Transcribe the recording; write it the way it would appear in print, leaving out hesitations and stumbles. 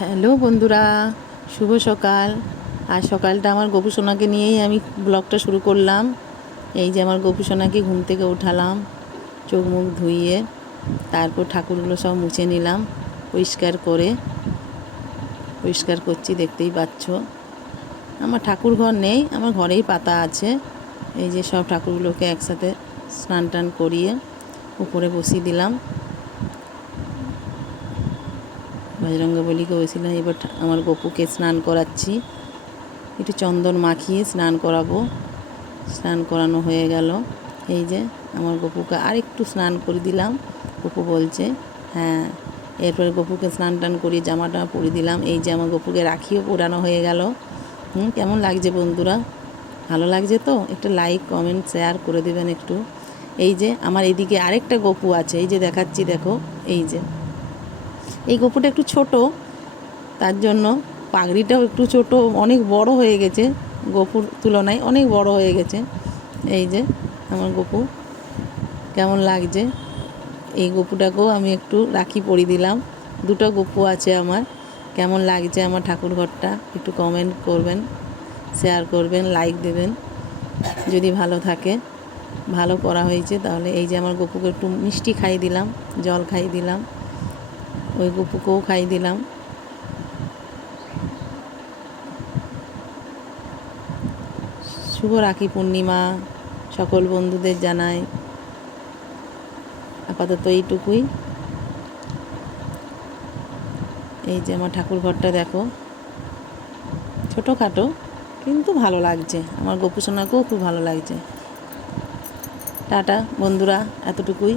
Hello বন্ধুরা, শুভ সকাল। আজ সকালটা আমার গোপুসোনাকে নিয়েই আমি ব্লগটা শুরু করলাম। এই যে আমার গোপুসোনাকে ঘুম থেকে উঠালাম, চোখ মুখ ধুইয়ে, তারপর ঠাকুরগুলো সব মুছে নিলাম পরিষ্কার করছি, দেখতেই পাচ্ছ। আমার ঠাকুর ঘর নেই, আমার ঘরেই পাতা আছে। এই যে সব ঠাকুরগুলোকে একসাথে স্নান টান করিয়ে উপরে বসিয়ে দিলাম। বজরঙ্গবলীকে বসিলাম। এবার আমার গপুকে স্নান করাচ্ছি, একটু চন্দন মাখিয়ে স্নান করাবো। স্নান করানো হয়ে গেল। এই যে আমার গপুকে আরেকটু স্নান করে দিলাম। গপু বলছে হ্যাঁ। এরপরে গপুকে স্নান টান করিয়ে জামাটা পরিয়ে দিলাম। এই যে আমার গপুকে রাখিও পরানো হয়ে গেল। কেমন লাগছে বন্ধুরা? ভালো লাগছে তো? একটা লাইক কমেন্ট শেয়ার করে দেবেন একটু। এই যে আমার এদিকে আরেকটা গপু আছে, এই যে দেখাচ্ছি, দেখো। এই যে এই গপুটা একটু ছোট, তার জন্য পাগড়িটাও একটু ছোট, অনেক বড় হয়ে গেছে, গপুর তুলনায় অনেক বড় হয়ে গেছে। এই যে আমার গপু, কেমন লাগছে? এই গপুটাকেও আমি একটু রাখি পরিয়ে দিলাম। দুটো গপু আছে আমার। কেমন লাগছে আমার ঠাকুর ঘরটা? একটু কমেন্ট করবেন, শেয়ার করবেন, লাইক দেবেন যদি ভালো থাকে। ভালো করা হয়েছে তাহলে। এই যে আমার গপুকে একটু মিষ্টি খাইয়ে দিলাম, জল খাইয়ে দিলাম, ওই গপুকেও খাইয়ে দিলাম। শুভ রাখি পূর্ণিমা সকল বন্ধুদের জানাই। আপাতত এইটুকুই। এই যে আমার ঠাকুর ঘরটা দেখো, ছোটোখাটো কিন্তু ভালো লাগছে। আমার গোপুসোনাকেও খুব ভালো লাগছে। টাটা বন্ধুরা, এতটুকুই।